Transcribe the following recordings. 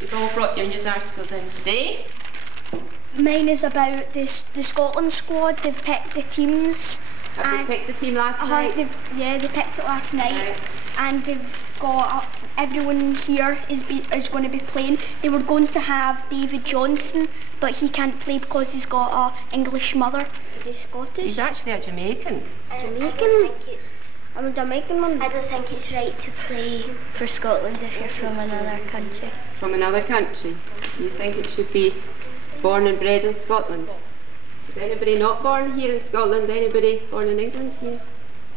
you've all brought your news articles in today. Mine is about the Scotland squad. They've picked the teams. Have they picked the team last night? They picked it last night, right. And they've got everyone here is going to be playing. They were going to have David Johnson, but he can't play because he's got an English mother. Is he Scottish? He's actually a Jamaican. Jamaican? I'm a Jamaican one. I don't think it's right to play for Scotland if you're from another country. From another country? You think it should be born and bred in Scotland? Is anybody not born here in Scotland? Anybody born in England here?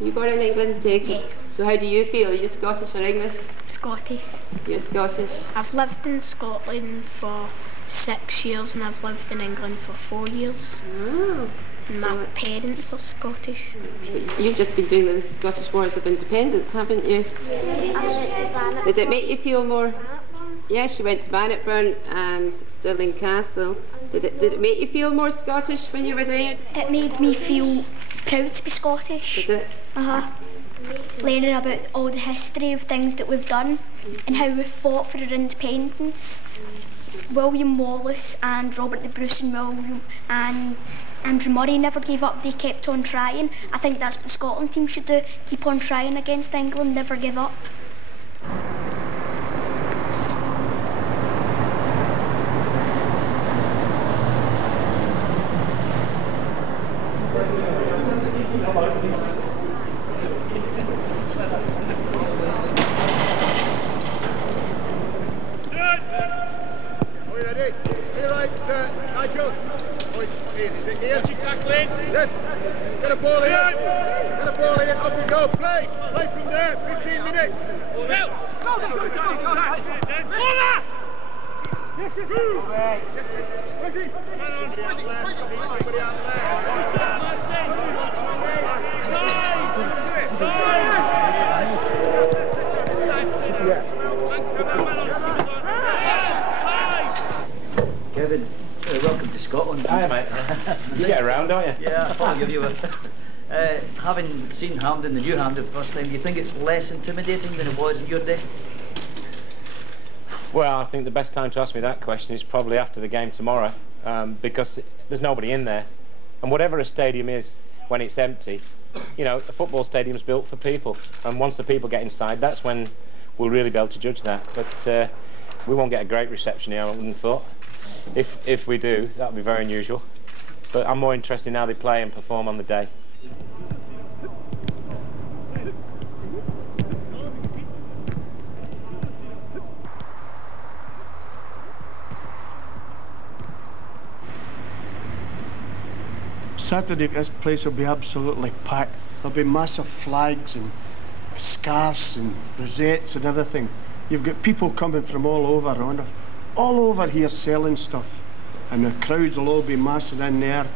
Are you born in England, Jacob? Yes. So how do you feel? Are you Scottish or English? Scottish. You're Scottish? I've lived in Scotland for 6 years and I've lived in England for 4 years. Oh. And my parents are Scottish. You've just been doing the Scottish Wars of Independence, haven't you? Yes. Did it make you feel more... Yes, you went to Bannockburn and Stirling Castle. Did it make you feel more Scottish when you were there? It made me feel proud to be Scottish. Did it? Learning about all the history of things that we've done and how we've fought for our independence. William Wallace and Robert the Bruce and William and Andrew Murray never gave up, they kept on trying. I think that's what the Scotland team should do, keep on trying against England, never give up. Yes, get a ball in. Get a ball in. Off we go. Play. Play from there. 15 minutes. Kevin, welcome to Scotland. Hi, mate. You get around, don't you? Yeah, I thought you were. Having seen Hampden, the new Hampden, the first time, do you think it's less intimidating than it was in your day? Well, I think the best time to ask me that question is probably after the game tomorrow, because there's nobody in there. And whatever a stadium is, when it's empty, you know, a football stadium's built for people. And once the people get inside, that's when we'll really be able to judge that. But we won't get a great reception here, I wouldn't have thought. If we do, that would be very unusual. But I'm more interested in how they play and perform on the day. Saturday, this place will be absolutely packed. There'll be massive flags and scarves and rosettes and everything. You've got people coming from all over here selling stuff, and the crowds will all be massing in there,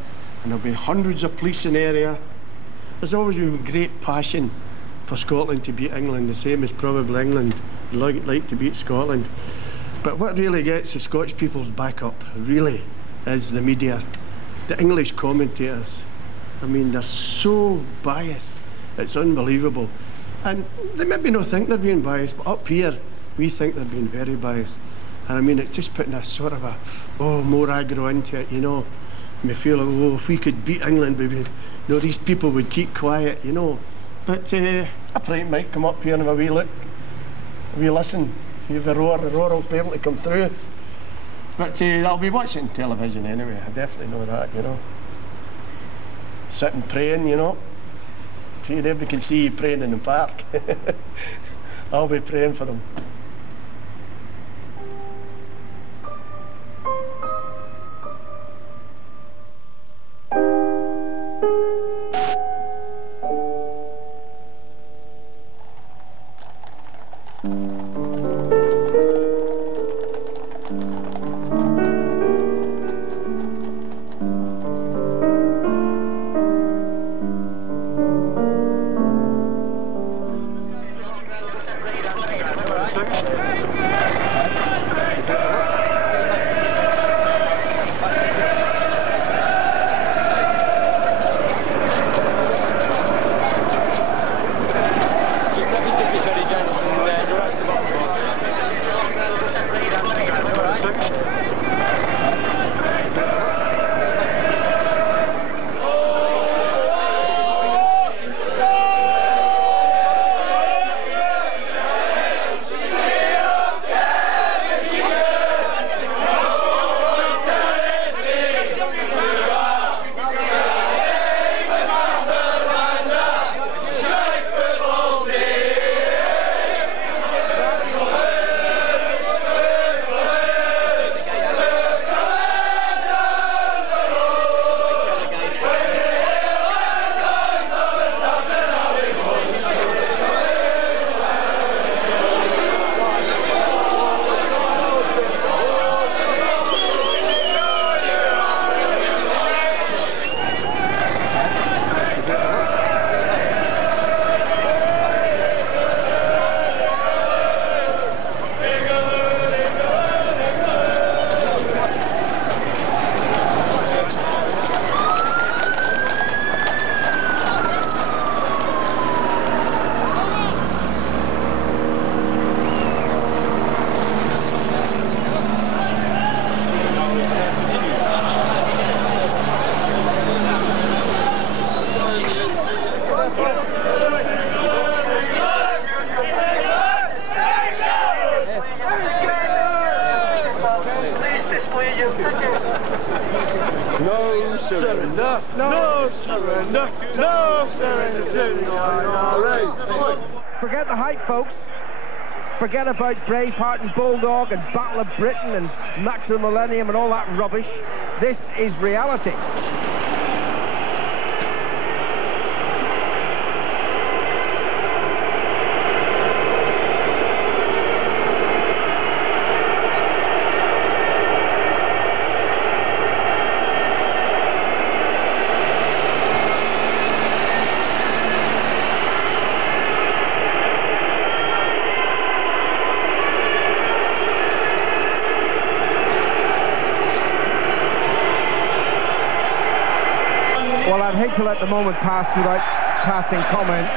and there'll be hundreds of police in the area. There's always been great passion for Scotland to beat England, the same as probably England like to beat Scotland. But what really gets the Scottish people's back up, really, is the media. The English commentators, I mean, they're so biased, it's unbelievable. And they maybe not think they're being biased, but up here, we think they're being very biased. And I mean, it's just putting a sort of more aggro into it, you know. And we feel, oh, if we could beat England, these people would keep quiet, you know. But a pint might come up here and have a wee look, a wee listen. If the roar will be able to come through. But I'll be watching television anyway, I definitely know that, you know. Sitting praying, you know. See, everybody can see you praying in the park. I'll be praying for them. surrender, no surrender, no surrender to the IRA. Forget the hype, folks. Forget about Braveheart and Bulldog and Battle of Britain and Match of the Millennium and all that rubbish. This is reality. Well, I'd hate to let the moment pass without passing comment,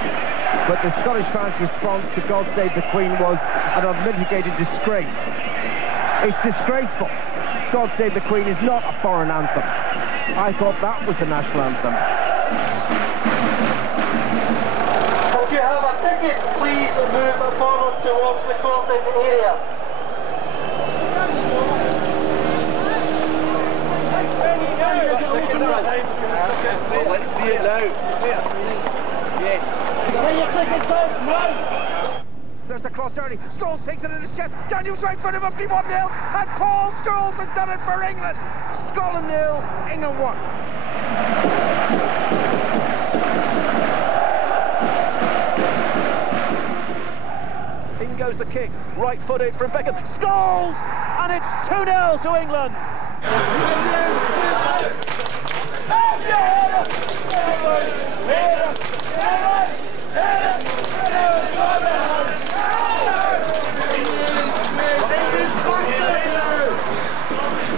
but the Scottish fans' response to God Save the Queen was an unmitigated disgrace. It's disgraceful. God Save the Queen is not a foreign anthem. I thought that was the national anthem. If you have a ticket, please move forward towards the closing area. Well, let's see it now. Yes. Where your tickets out, now! There's the cross early. Scholes takes it in his chest. Daniels right for him, 51-0, and Paul Scholes has done it for England. Scotland 0, England 1. In goes the kick, right-footed from Beckham. Scholes, and it's 2-0 to England.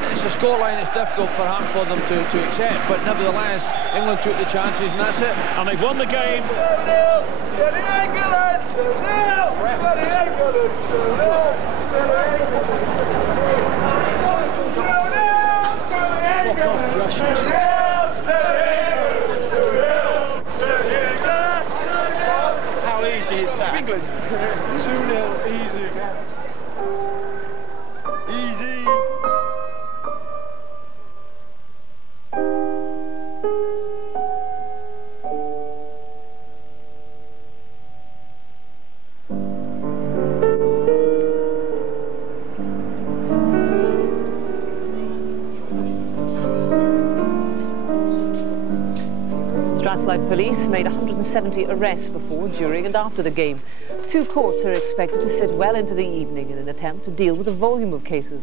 It's a scoreline that's difficult perhaps for them to accept, but nevertheless England took the chances and that's it. And they've won the game. How easy is that? England. 2-0, easy. Easy. Strathclyde police made 170 arrests before, during and after the game. 2 courts are expected to sit well into the evening in an attempt to deal with the volume of cases.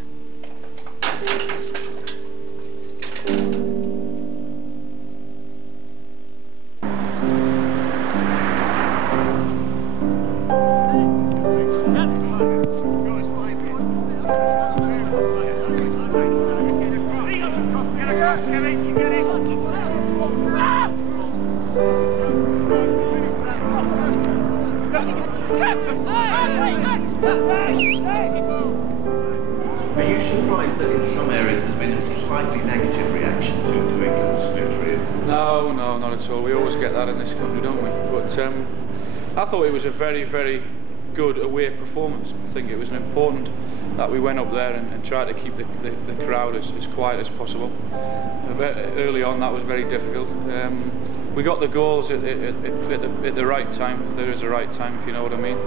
Are you surprised that in some areas there's been a slightly negative reaction to England's victory? No, not at all. We always get that in this country, don't we? But I thought it was a very, very good away performance. I think it was important that we went up there and tried to keep the crowd as quiet as possible. Early on that was very difficult. We got the goals at the right time, if there is a right time, if you know what I mean.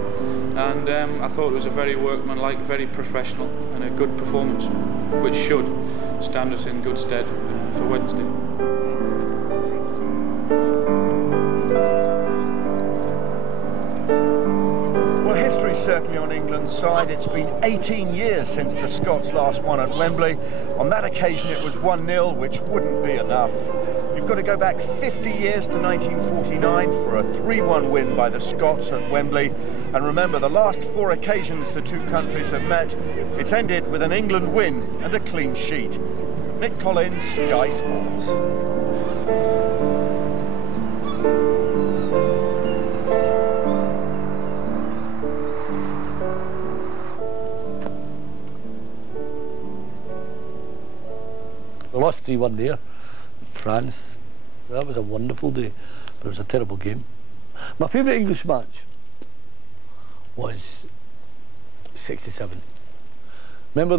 And I thought it was a very workmanlike, very professional and a good performance, which should stand us in good stead for Wednesday. Well, history's certainly on England's side. It's been 18 years since the Scots last won at Wembley. On that occasion it was 1-0, which wouldn't be enough. You've got to go back 50 years to 1949 for a 3-1 win by the Scots at Wembley. And remember, the last 4 occasions the two countries have met, it's ended with an England win and a clean sheet. Nick Collins, Sky Sports. We lost 3-1 there. France. That was a wonderful day, but it was a terrible game. My favourite English match was 67. Remember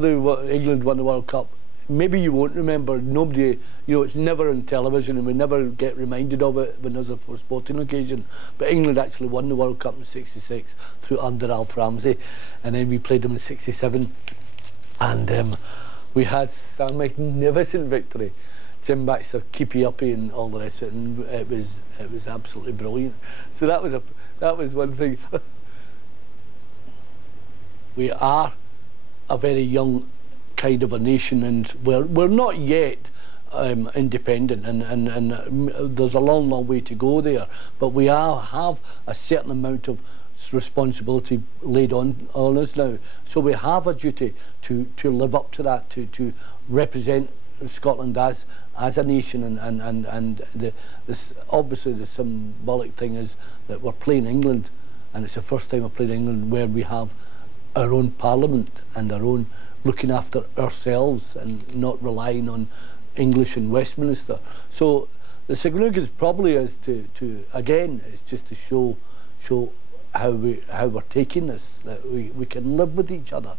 England won the World Cup maybe you won't remember, nobody, you know, it's never on television and we never get reminded of it when there's a sporting occasion, but England actually won the World Cup in '66 through under Alf Ramsey, and then we played them in '67, and we had a magnificent victory. Jim Baxter, keepy uppy and all the rest of it, and it was absolutely brilliant. So that was one thing. We are a very young kind of a nation, and we're not yet independent, and there's a long way to go there, but we have a certain amount of responsibility laid on us now, so we have a duty to live up to that, to represent Scotland as a nation, and obviously the symbolic thing is that we're playing England, and it's the first time we're playing England where we have our own parliament and our own looking after ourselves and not relying on English in Westminster. So the significance probably is to again, it's just to show how we're taking this, that we can live with each other.